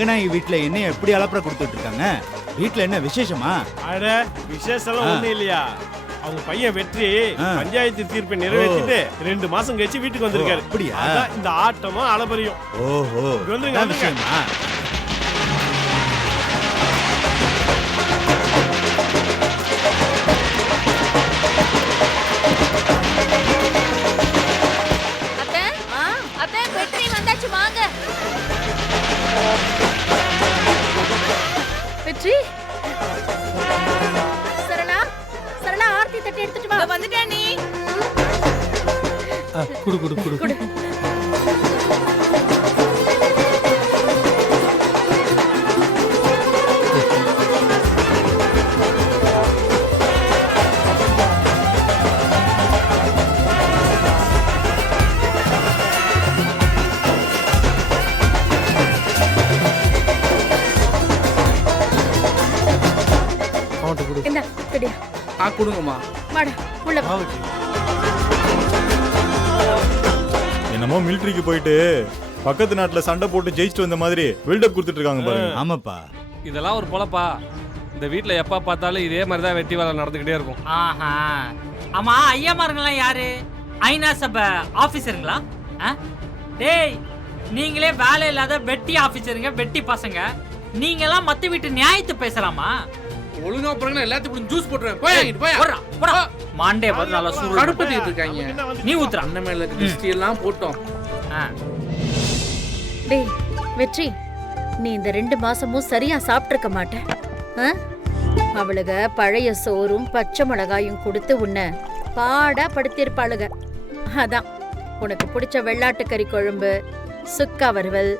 ரங்கநாயகி வீட்டுல என்ன எப்படி அலப்பற கொடுத்துட்டு இருக்காங்க? வீட்டுல என்ன விசேஷமா? அட விசேஷம் ஒண்ணும் இல்லையா, அவங்க பையன் வெற்றி பஞ்சாயத்து தீர்ப்பை நிறைவேற்றிட்டு 2 மாசம் கழிச்சு வீட்டுக்கு வந்திருக்காரு. அப்படியா? அதான் இந்த ஆட்டமும் அலபரியும். ஓஹோ, வந்துருங்க விஷயமா? வெற்றி, சரளா சரளா ஆர்த்தி தட்டி எடுத்துட்டு வா. வந்துட்டே நீ. குடு குடு குடு குடு. இந்த பெடியா கொடுங்கம்மா. வாடா உள்ள வா. என்னமோ மிலிட்டரிக்கு போயிட்டு பக்கத்து நாட்டுல சண்டை போட்டு ஜெயிச்சுட்டு வந்த மாதிரி பில்டப் கொடுத்துட்டு இருக்காங்க பாருங்க. ஆமாப்பா, இதெல்லாம் ஒரு பொழப்பா? இந்த வீட்ல எப்ப பார்த்தாலும் இதே மாதிரி தான் வெட்டி வேலை நடந்துகிட்டே இருக்கும். ஆஹா. ஆமா, ஐயாமாருங்களாம் யாரு? ஐநா சபை ஆபீசருங்களா? டேய், நீங்களே வேலை இல்லாத வெட்டி ஆபீசருங்க, வெட்டி பசங்க. நீங்கெல்லாம் மத்த வீட்டு நியாயத்தை பேசலாமா? ஒழுங்கா போறீங்க, எல்லாத்தையும் ஜூஸ் போட்டுறேன். போய் மாண்டே பார்த்து நல்லா சூடு கடுப்பத்திட்டு இருக்காங்க. நீ ஊத்துற அண்ணன் மேல திருஷ்டி எல்லாம் போட்டோம். டேய் வெற்றி, நீ இந்த 2 மாசமும் சரியா சாப்பிட்டிருக்க மாட்ட. அவளுக பழைய சோறும் பச்சை மிளகாயும் கொடுத்து உன்னை பாடா படுத்திருப்பாளுக. அதான் உனக்கு பிடிச்ச வெள்ளாட்டுக்கறி குழம்பு, சுக்கா வறுவல்,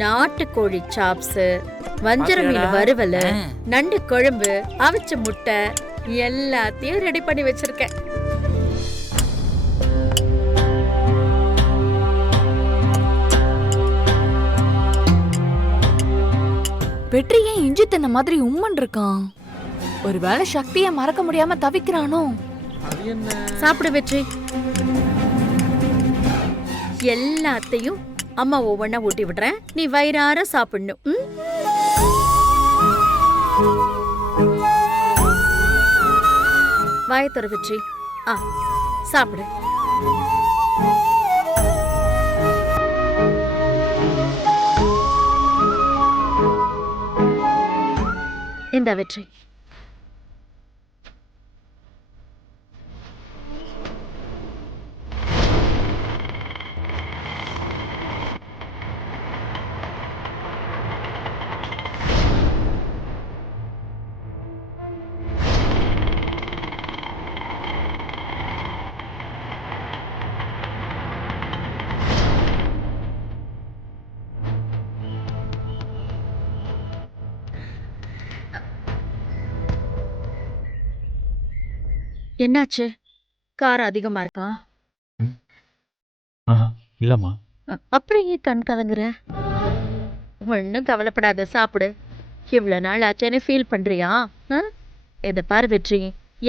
நாட்டுக்கோழி சாப்ஸ், வஞ்சர மீன் வறுவல், நண்டு குழம்பு, அவிச்ச முட்டை எல்லாத்தையும் ரெடி பண்ணி வச்சிருக்கேன். வெற்றி ஏன் இஞ்சி தன்ன மாதிரி உம்மன் இருக்கான்? ஒருவேளை சக்தியை மறக்க முடியாம தவிக்கிறானோ? சாப்பிடு வெற்றி. எல்லாத்தையும் அம்மா ஒவ்வொன்னா ஊட்டி விடுறேன், நீ வயிறார சாப்பிடணும். வாயத்தொர வெற்றி. சாப்பிடு. இந்த வெற்றி. என்னாச்சு? காரம் அதிகமா இருக்கா? இல்லம்மா. அப்படியே கண் கலங்குற? ஒன்னும் கவலைப்படாத, சாப்பிடு. இவ்வளவு நாள் ஆச்சேன்னு ஃபீல் பண்றியா? இத பாரு வெற்றி,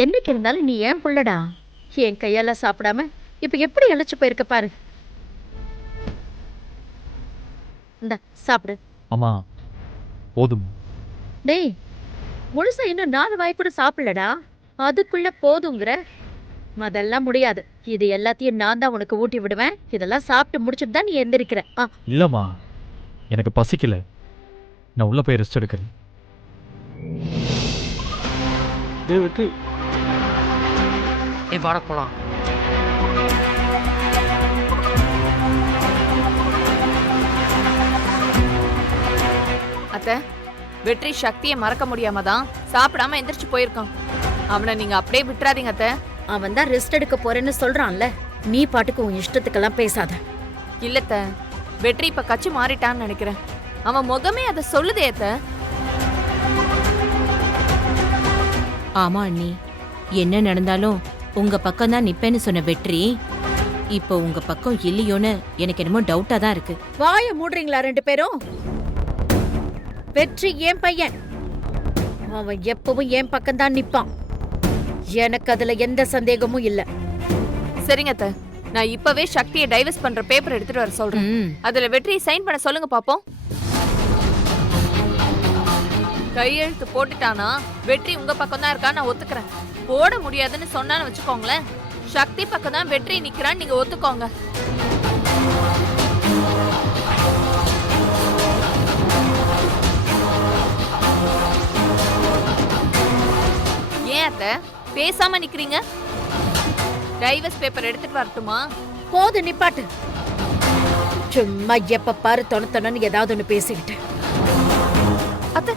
என்னைக்கு இருந்தாலும் நீ ஏன் புள்ளடா. என் கையெல்லாம் சாப்பிடாம இப்ப எப்படி இழைச்சு போயிருக்க பாரு. இந்த சாப்பிடு. அம்மா போதும். டேய், முழுசா இன்னும் 4 வாய் கூட சாப்பிடலடா, அதுக்குள்ள போதுங்கிற? அதெல்லாம் முடியாது. இது எல்லாத்தையும் நான் தான் உனக்கு ஊட்டி விடுவேன். இதெல்லாம் சாப்பிட்டு முடிச்சுட்டு தான் நீ எந்திரிக்கிற. இல்லம்மா, எனக்கு பசிக்கல. நான் உள்ள போய் ரெஸ்ட் எடுக்கிறேன். வாட போலாம். அத்தை, வெற்றி சக்தியை மறக்க முடியாம தான் சாப்பிடாம எந்திரிச்சு போயிருக்கான். அவனை நீங்க அப்படியே விட்டுறாதீங்க அத்தை. அவன் தான் ரெஸ்ட் எடுக்க போறேன்னு சொல்றான்ல, நீ பாட்டுக்கு உன் இஷ்டத்துக்கெல்லாம் பேசாத. இல்லத்த, வெற்றி இப்ப கட்சி மாறிட்டான்னு நினைக்கிறேன். அவன் முகமே அதை சொல்லுதே அத்தை. ஆமா அண்ணி, என்ன நடந்தாலும் உங்க பக்கம் தான் நிப்பேன்னு சொன்ன வெற்றி இப்போ உங்க பக்கம் இல்லையோன்னு எனக்கு என்னமோ டவுட்டா தான் இருக்கு. வாய மூடுறீங்களா 2 பேரும்? வெற்றி என் பையன், அவன் எப்பவும் என் பக்கம் தான் நிப்பான். எனக்கு அதுல எந்த சந்தேகமும் இல்ல. சரிங்க அத்தை, நான் இப்பவே சக்தியை டைவர்ஸ் பண்ற பேப்பர் எடுத்துட்டு வர சொல்றேன். அதுல வெற்றியை சைன் பண்ண சொல்லுங்க பாப்போம். கையெழுத்து போட்டுட்டானா வெற்றி உங்க பக்கம் தான் இருக்கா நான் ஒத்துக்கிறேன். போட முடியாதுன்னு சொன்னான்னு வச்சுக்கோங்களேன், சக்தி பக்கம் தான் வெற்றி நிக்கிறான்னு நீங்க ஒத்துக்கோங்க. ஏன் அத்தை பேசாம நிக்கிறீங்க? டைவர்ஸ் பேப்பர் எடுத்துட்டு வரட்டுமா? போது நிப்பாட்டு. சும்மா எப்ப பாரு தொணத்தொன்னு ஏதாவது ஒண்ணு பேசிக்கிட்டு. அத்தை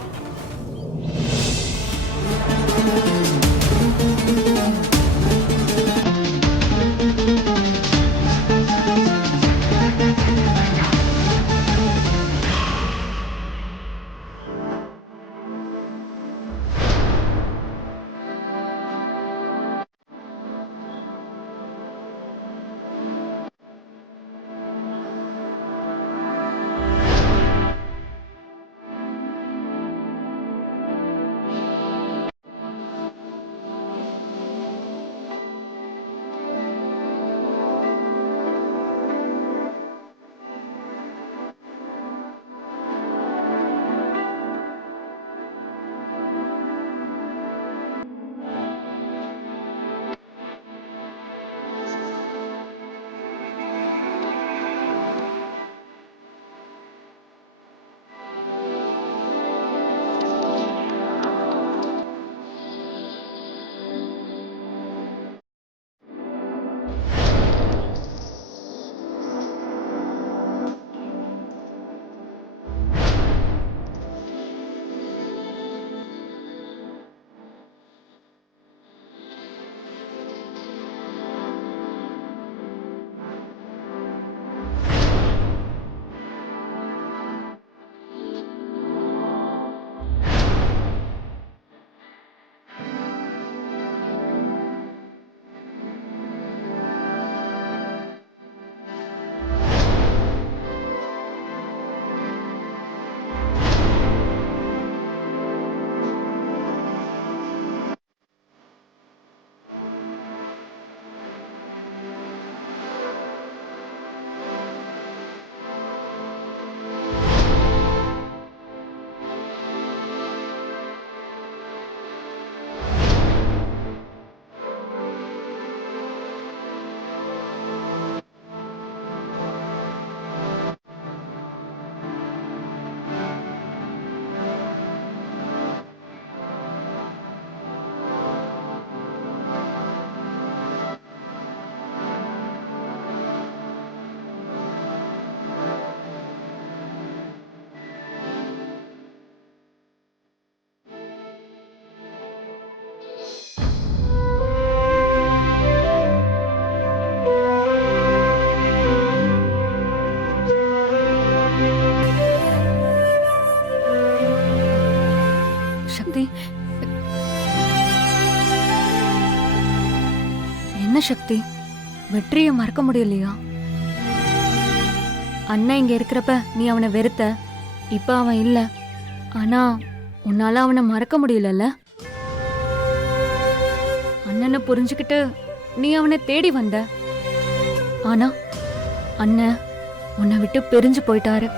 சக்தி, என்ன சக்தி, வெற்றியை மறக்க முடியலையா? அண்ணன் இங்க இருக்கிறப்ப நீ அவனை வெறுத்த, இப்ப அவன் இல்ல. ஆனா உன்னால அவனை மறக்க முடியலல்ல? அண்ணனை புரிஞ்சுக்கிட்டு நீ அவனை தேடி வந்த. ஆனா அண்ணன் உன்னை விட்டு பிரிஞ்சு போயிட்டாரு.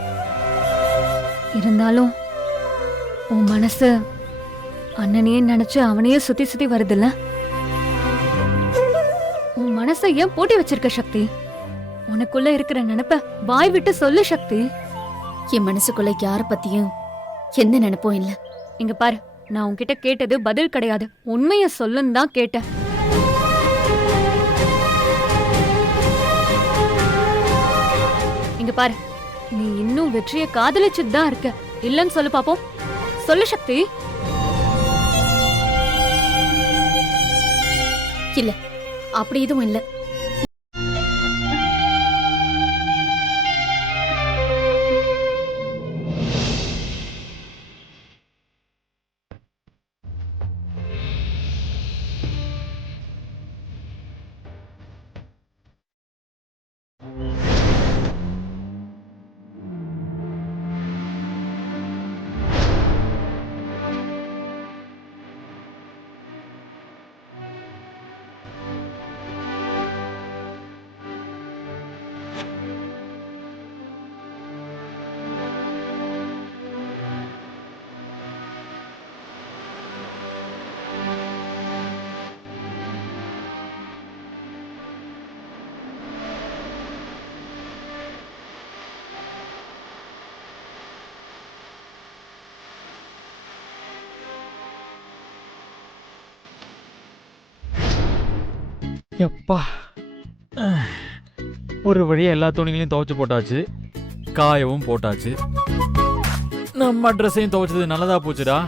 இருந்தாலும் உன் மனசு அண்ணனையே நினைச்சு அவனையே சுத்தி சுத்தி வருதுல்ல? உன் மனசை ஏன் பூட்டி வச்சிருக்க சக்தி? உனக்குள்ள இருக்கிற நினைப்ப வாய் விட்டு சொல்லு சக்தி. என் மனசுக்குள்ள யார பத்தியும் எந்த நினைப்பும் இல்ல. இங்க பாரு, நான் உன்கிட்ட கேட்டது பதில் கிடையாது, உண்மைய சொல்லுன்னு தான் கேட்டேன். இங்க பாரு, நீ இன்னும் வெற்றியை காதலிச்சுட்டு தான் இருக்க. இல்லன்னு சொல்லு பாப்போம். சொல்லு சக்தி. இல்ல, அப்படி எதுவும் இல்ல. எப்பா ஒரு வழியா எல்லா துணிகளையும் துவைச்சு போட்டாச்சு, காயவும் போட்டாச்சு. நம்ம ட்ரெஸ்ஸையும் துவைச்சது நல்லதா போச்சுடா.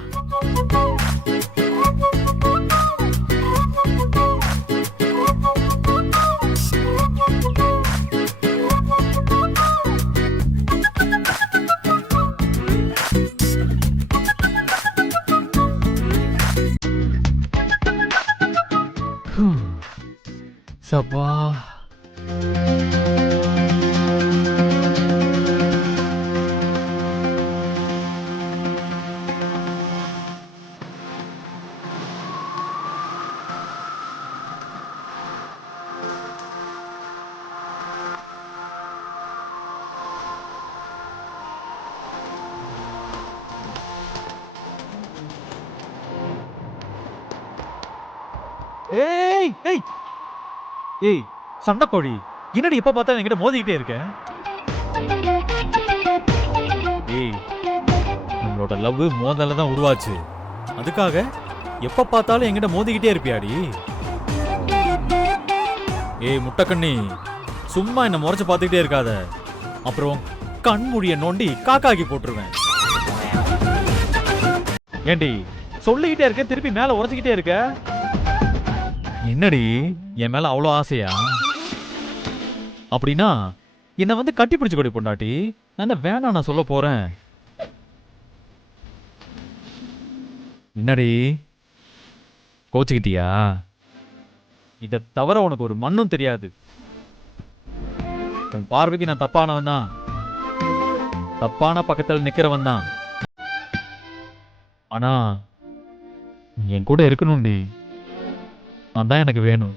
சப்பா ஏய் ஏய் ஏய் சண்டைக்கோழி, என்னடி எப்ப பார்த்தா என்கிட்ட மோதிக்கிட்டே இருக்க? ஏய், நம்மளோட லவ் மோதல்ல தான் உருவாச்சு. அதுக்காக எப்ப பார்த்தாலும் என்கிட்ட மோதிக்கிட்டே இருப்பியாடி? ஏய் முட்டைக்கண்ணி, சும்மா என்ன முறைச்சு பார்த்துக்கிட்டே இருக்காத. அப்புறம் கண்மூடிய நோண்டி காக்காக்கி போட்டுருவேன். ஏண்டி சொல்லிக்கிட்டே இருக்க, திருப்பி மேல உரைச்சிக்கிட்டே இருக்க? என்னடி என் மேல அவ்வளோ ஆசையா? அப்படின்னா என்னை வந்து கட்டி பிடிச்சு கொடி பொண்டாட்டி. நான் வேணாம் நான் சொல்ல போறேன். என்னடி கோச்சுக்கிட்டியா? இதை தவிர உனக்கு ஒரு மண்ணும் தெரியாது. உன் பார்வைக்கு நான் தப்பானவன் தான், தப்பான பக்கத்தில் நிக்கிறவன் தான். ஆனா என் கூட இருக்கணும்டி, அதான் எனக்கு வேணும்.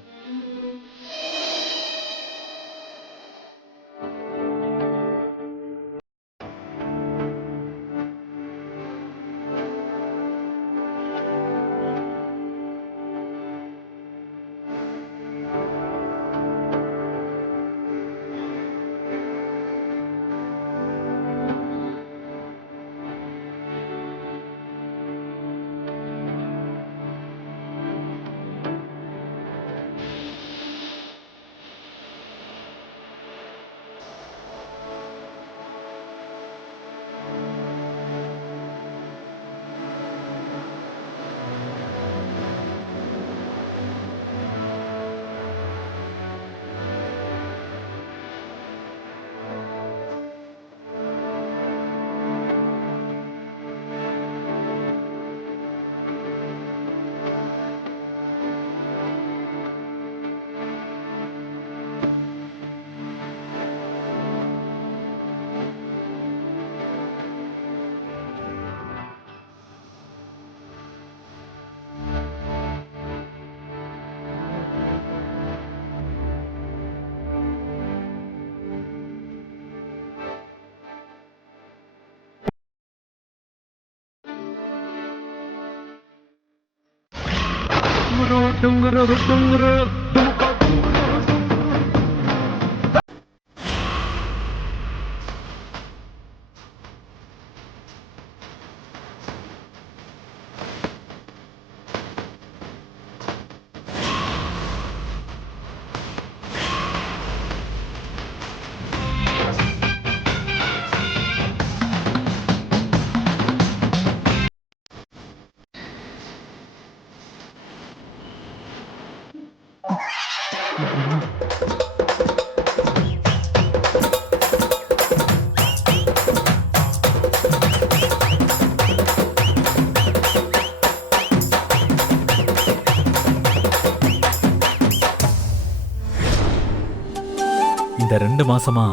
இந்த 2 மாசமா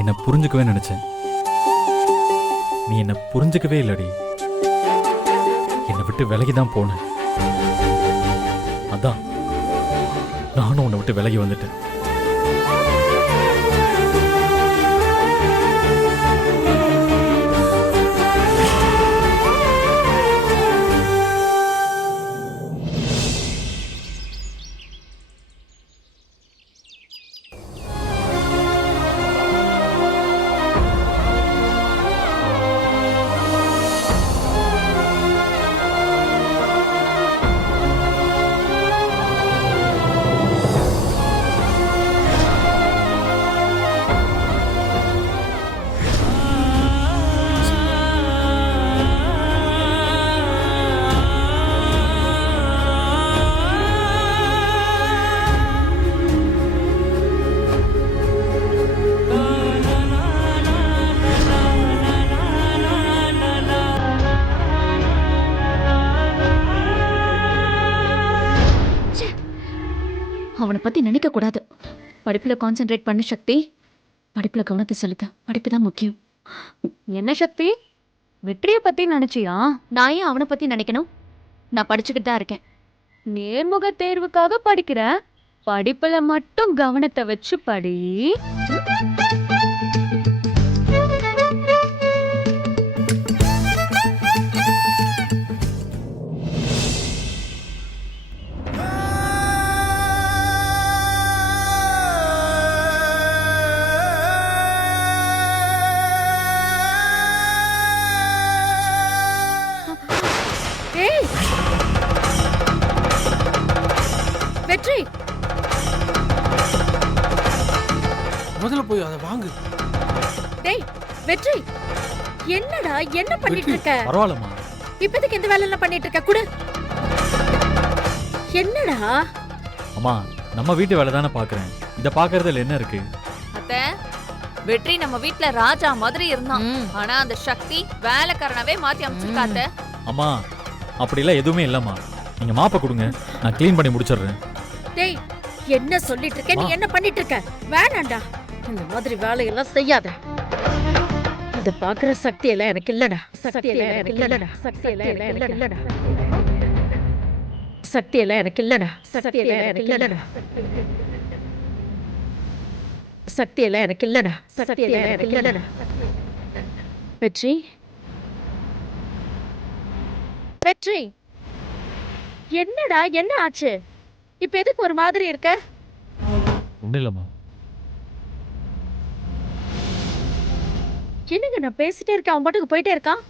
என்ன புரிஞ்சுக்கவே நினைச்சேன். நீ என்ன புரிஞ்சுக்கவே இல்லடி. என்னை விட்டு விலகி தான் போனேன். அதான் நானும் உன்னை விட்டு விலகி வந்துட்டேன். அவனை பத்தி நினைக்க கூடாது. படிப்புல கான்சென்ட்ரேட் பண்ணு சக்தி. படிப்புல கவனத்தை செலுத்த. படிப்பு தான் முக்கியம். என்ன சக்தி, வெற்றியை பத்தி நினைச்சியா? நான் ஏன் அவனை பத்தி நினைக்கணும்? நான் படிச்சுக்கிட்டு தான் இருக்கேன். நேர்முக தேர்வுக்காக படிக்கிற, படிப்புல மட்டும் கவனத்தை வச்சு படி. டேய் வெற்றி, முதல்ல போய் அதை வாங்கு. டேய் வெற்றி, என்னடா என்ன பண்ணிட்டு இருக்க? பரவாயில்லம்மா. இப்போதைக்கு எந்த வேலை எல்லாம் பண்ணிட்டு இருக்க? குடு. என்னடா? அம்மா, நம்ம வீட்டு வேலை தானே பார்க்குறேன். இதை பார்க்கறதுல என்ன இருக்கு? அத்தை, வெற்றி நம்ம வீட்ல ராஜா மாதிரி இருந்தான். ஆனா அந்த சக்தி வேலைக்காரனாவே மாத்தி அமைச்சிருக்காத்த. அம்மா, அப்படிலாம் எதுவுமே இல்லைம்மா. நீங்கள் மாப்பை கொடுங்க, நான் க்ளீன் பண்ணி முடிச்சிடுறேன். டேய் என்ன சொல்லிட்டு இருக்க? நீ என்ன பண்ணிட்டு இருக்க? வேணாண்டா, இந்த மாதிரி வேலையெல்லாம் செய்யாத. இத பாக்குற சக்தி எல்லாம் எனக்கு இல்லடா. சக்தி எல்லாம் எனக்கு இல்லடா. சக்தி எல்லாம் எனக்கு இல்லடா. சக்தி எல்லாம் எனக்கு இல்லடா. சக்தி எல்லாம் எனக்கு இல்லடா. சக்தி எல்லாம் எனக்கு இல்லடா. சக்தி எல்லாம் எனக்கு இல்லடா. வெற்றி, வெற்றி, என்னடா என்ன ஆச்சு? இப்ப எதுக்கு ஒரு மாதிரி இருக்க? ஒன்றும் இல்லைம்மா. என்னங்க நான் பேசிட்டே இருக்கேன், அவன் பாட்டுக்கு போயிட்டே இருக்கான்.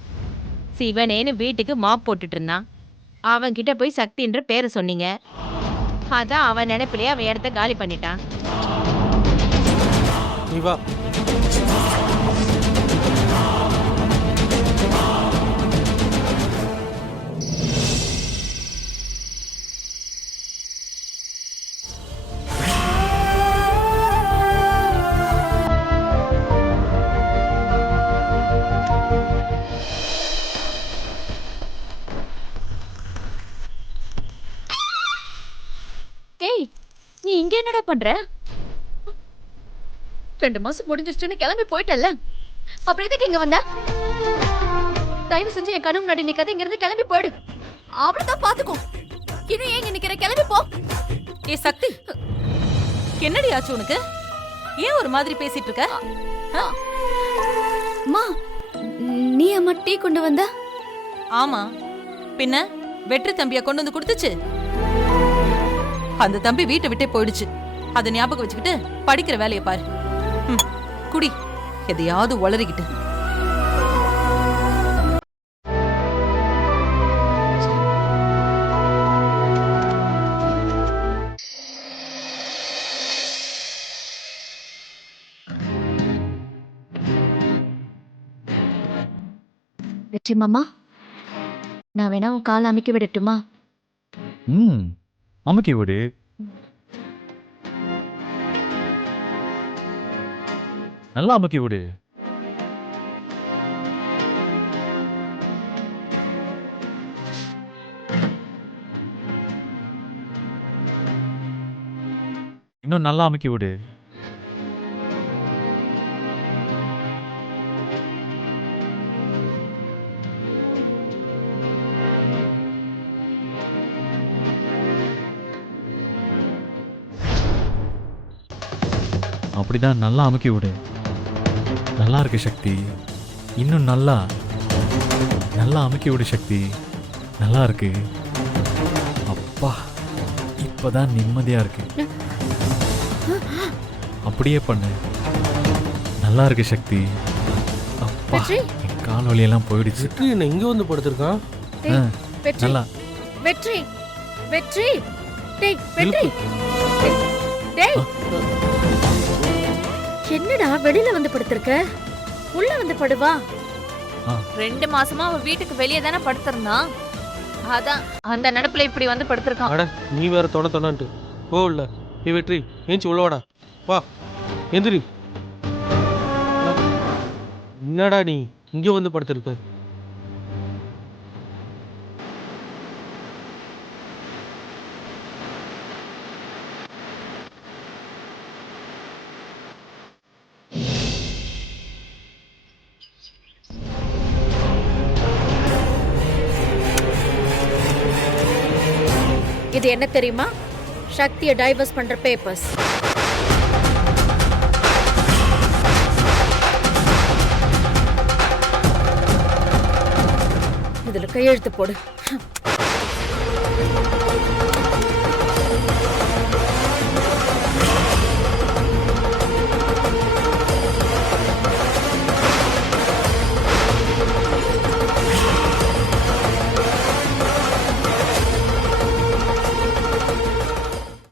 சிவனேன்னு வீட்டுக்கு மாப் போட்டுட்டு இருந்தான். அவன் கிட்ட போய் சக்தின்ற பேரை சொன்னீங்க. அதான் அவன் நினைப்பிலேயே அவன் இடத்த காலி பண்ணிட்டான். நீ வா. ஏய், நீ இங்க என்னடா பண்ற? 2 மாசம் முடிஞ்சிருச்சுன்னு கிளம்பி போயிட்டல்ல, அப்புறம் எதுக்கு இங்க வந்த? தயவு செஞ்சு என் கனவு முன்னாடி நிக்காத, இங்க இருந்து கிளம்பி போயிடு. அவ்வளவுதான் பாத்துக்கோ. இன்னும் ஏங்க நிக்கிற? கிளம்பி போ. ஏ சக்தி, என்னடி ஆச்சு உனக்கு? ஏன் ஒரு மாதிரி பேசிட்டு இருக்க? அம்மா, நீ அம்மா டீ கொண்டு வந்த? ஆமா, பின்ன வெற்றி தம்பியா கொண்டு வந்து கொடுத்துச்சு. அந்த தம்பி வீட்டை விட்டே போயிடுச்சு. அதை ஞாபகம் வச்சுக்கிட்டு படிக்கிற வேலையை பாரு. குடி, எதையாவது உளறிக்கிட்டு. வெற்றி மாமா, நான் வேணா உன் கால் அமைக்க விடட்டுமா? அமுக்கி விடு. நல்லா அமுக்கி விடு. இன்னும் நல்லா அமுக்கி விடு. அப்படிதான், நல்லா அமுக்கி விடு. நல்லா இருக்கு சக்தி. இன்னும் நல்லா நல்லா அமுக்கி விடு சக்தி. நல்லா இருக்கு. அப்பா, இப்பதான் நிம்மதியா இருக்கு. அப்படியே பண்ணு. நல்லா இருக்கு சக்தி. அப்பா, என் கால் வலியெல்லாம் போயிடுச்சு. வெற்றி என்ன இங்க வந்து படுத்திருக்கான்? வெற்றி, நல்லா. வெற்றி, வெற்றி, டேய் வெற்றி, டேய் என்னடா வெளியில வந்து படுத்திருக்க? உள்ள வந்து படுவா. 2 மாசமா அவன் வீட்டுக்கு வெளியே தானே படுத்திருந்தான். அதான் அந்த நடப்புல இப்படி வந்து படுத்திருக்கான். அட, நீ வேற தொணன்ட்டு போ உள்ள. ஏ வெற்றி, ஏஞ்சி உள்ள வாடா. வா, எந்திரி. என்னடா நீ இங்க வந்து படுத்திருக்க? இது என்ன தெரியுமா? சக்தியை டைவர்ஸ் பண்ற பேப்பர்ஸ். இதுல கையெழுத்து போடு.